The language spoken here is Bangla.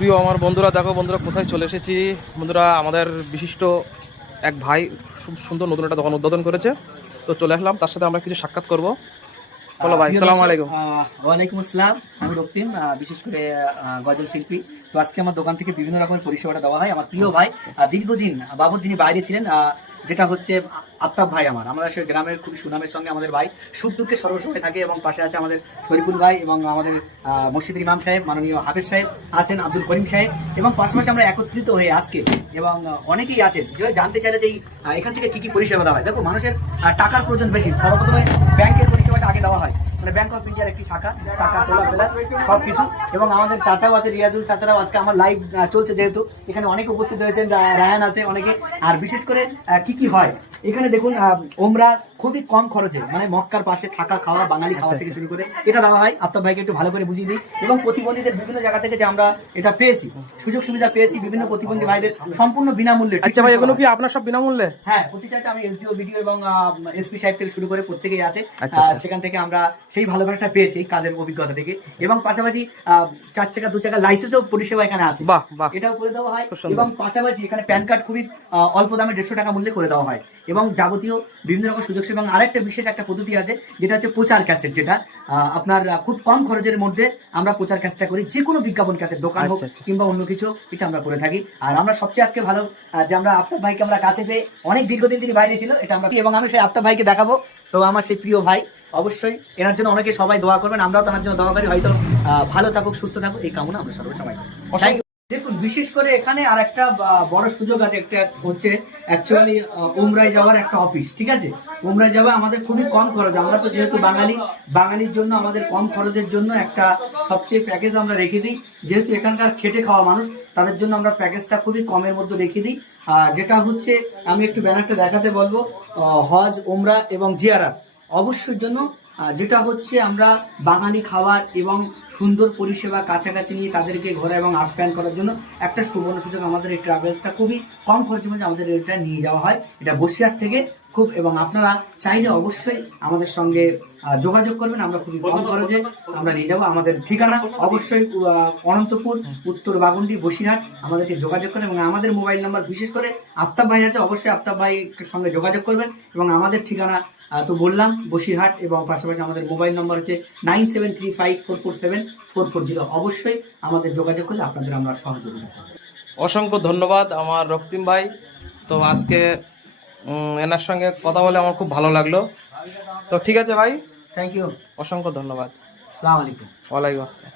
প্রিয় আমার বন্ধুরা দেখো বন্ধুরা কোথায় চলে এসেছি? বন্ধুরা আমাদের বিশিষ্ট এক ভাই খুব সুন্দর নতুন একটা দোকান উদ্বোধন করেছে। তো চলে আসলাম তার সাথে আমরা কিছু সাক্ষাৎ করব। বলো ভাই সালাম আলাইকুম। ওয়ালাইকুম আসসালাম আমি রক্তিম বিশেষ করে গজল শিল্পী। তো আজকে আমার দোকান থেকে বিভিন্ন রকমের পরিষেবাটা দেওয়া হয়। আমার প্রিয় ভাই দীর্ঘদিন বাবুর যিনি বাইরে ছিলেন যেটা হচ্ছে আফতাব ভাই আমার। আমরা আসলে গ্রামের খুবই সুনামের সঙ্গে আমাদের ভাই সুখ দুঃখে সর্বসময় থাকে এবং পাশে আছে আমাদের শরীফুল ভাই এবং আমাদের আহ, মসজিদের ইমাম সাহেব মাননীয় হাফেজ সাহেব আছেন আব্দুল করিম সাহেব এবং পাশাপাশি আমরা একত্রিত হয়ে আজকে এবং অনেকেই আছেন। যে জানতে চাইলে যে এখান থেকে কি কি পরিষেবা দেওয়া হয়? দেখো মানুষের টাকার প্রয়োজন বেশি। সর্বপ্রথমে ব্যাংকের পরিষেবাটা আগে দেওয়া হয় মানে ব্যাংক অফ ইন্ডিয়ার একটি শাখা টাকা তোলা ফেলা সবকিছু। এবং আমাদের চাচাও আছে, রিয়াজুল চাচারাও আজকে আমার লাইভ চলছে যেহেতু। এখানে অনেকে উপস্থিত হয়েছেন রায়ান আছে অনেকে। আর বিশেষ করে কি কি হয়? এখানে দেখুন ওমরা খুবই কম খরচে মানে মক্কার পাশে থাকা খাওয়া বাঙালি খাওয়া থেকে শুরু করে এটা দেওয়া হয়। আপনার ভাইকে একটু ভালো করে বুঝিয়ে দিই। এবং প্রতিবন্ধীদের বিভিন্ন জায়গা থেকে যে আমরা এটা পেয়েছি সুযোগ সুবিধা পেয়েছি বিভিন্ন প্রতিবন্ধী ভাইদের সম্পূর্ণ বিনামূল্যে আচ্ছা ভাই এগুলো কি আপনার সব বিনামূল্যে? হ্যাঁ প্রতিটাতে আমি এসডিও ভিডিও এবং এসপি সাহেব থেকে শুরু করে প্রত্যেকেই আছে। আচ্ছা, আচ্ছা। সেখান থেকে আমরা সেই ভালোবাসাটা পেয়েছি কাজের অভিজ্ঞতা থেকে। এবং পাশাপাশি চার চাকা দু চাকা লাইসেন্সও পরিষেবা এখানে আছে। বাহ, বাহ। এটাও করে দেওয়া হয়। এবং পাশাপাশি এখানে প্যান কার্ড খুবই অল্প দামে দেড়শো টাকা মূল্যে করে দেওয়া হয়। এবং যাবতীয় বিভিন্ন রকম সুযোগ সুবিধা এবং আরেকটা বিশেষ একটা পদ্ধতি আছে যেটা হচ্ছে প্রচার ক্যাসেট যেটা আপনার খুব কম খরচের মধ্যে আমরা প্রচার ক্যাসেটটা করি। যে কোনো বিজ্ঞাপন ক্যাসেট দোকান হোক আচ্ছা, আচ্ছা। কিংবা অন্য কিছু এটা আমরা করে থাকি। আর আমরা সবচেয়ে আজকে ভালো যে আমরা আপনার ভাইকে আমরা কাছে পেয়ে অনেক দীর্ঘদিন তিনি বাইরে ছিল এটা আমরা এবং আমি সেই আপনার ভাইকে দেখাবো। তো আমার সেই প্রিয় ভাই অবশ্যই এনার জন্য অনেকে সবাই দোয়া করবেন আমরাও তার জন্য দোয়া করি। হয়তো আহ, ভালো থাকুক সুস্থ থাকুক এই কামনা আমরা Thank you. দেখুন, বিশেষ করে এখানে আর একটা বড় সুযোগ আছে, একটা হচ্ছে অ্যাকচুয়ালি উমরায় যাওয়ার একটা অফিস ঠিক আছে? উমরায় যাওয়া আমাদের খুবই কম খরচ, আমরা তো যেহেতু বাঙালি, বাঙালির জন্য আমাদের কম খরচের জন্য একটা সবচেয়ে প্যাকেজ আমরা রেখে দিই। যেহেতু এখানকার খেটে খাওয়া মানুষ, তাদের জন্য আমরা প্যাকেজটা খুবই কমের মধ্যে রেখে দিই। যেটা হচ্ছে, আমি একটু ব্যানারটা দেখাতে বলব হজ ওমরা এবং জিয়ারা অবশ্যই জন্য যেটা হচ্ছে আমরা বাঙালি খাবার এবং সুন্দর পরিষেবা কাছাকাছি নিয়ে তাদেরকে ঘোরা এবং আপ্যায়ন করার জন্য একটা সুবর্ণ সুযোগ আমাদের এই ট্রাভেলসটা খুবই কম খরচের মধ্যে আমাদের এটা নিয়ে যাওয়া হয়। এটা বসিরহাট থেকে খুব এবং আপনারা চাইলে অবশ্যই আমাদের সঙ্গে যোগাযোগ করবেন। আমরা খুবই কম খরচে আমরা নিয়ে যাব। আমাদের ঠিকানা অবশ্যই অনন্তপুর, উত্তর বাগুন্ডি, বসিরহাট। আমাদেরকে যোগাযোগ করেন এবং আমাদের মোবাইল নাম্বার বিশেষ করে আফতাব ভাই আছে, অবশ্যই আফতাব ভাইয়ের সঙ্গে যোগাযোগ করবেন এবং আমাদের ঠিকানা তো বললাম বসিরহাট এবং পাশাপাশি আমাদের মোবাইল নম্বর হচ্ছে nine seven three five four four seven four four zero. অবশ্যই আমাদের যোগাযোগ করলে আপনাদের আমরা সহযোগিতা করব। অসংখ্য ধন্যবাদ আমার রক্তিম ভাই। তো আজকে এনার সঙ্গে কথা বলে আমার খুব ভালো লাগল। তো ঠিক আছে ভাই। থ্যাংক ইউ অসংখ্য ধন্যবাদ। সালাম আলাইকুম। ওয়ালাইকুম আসসালাম।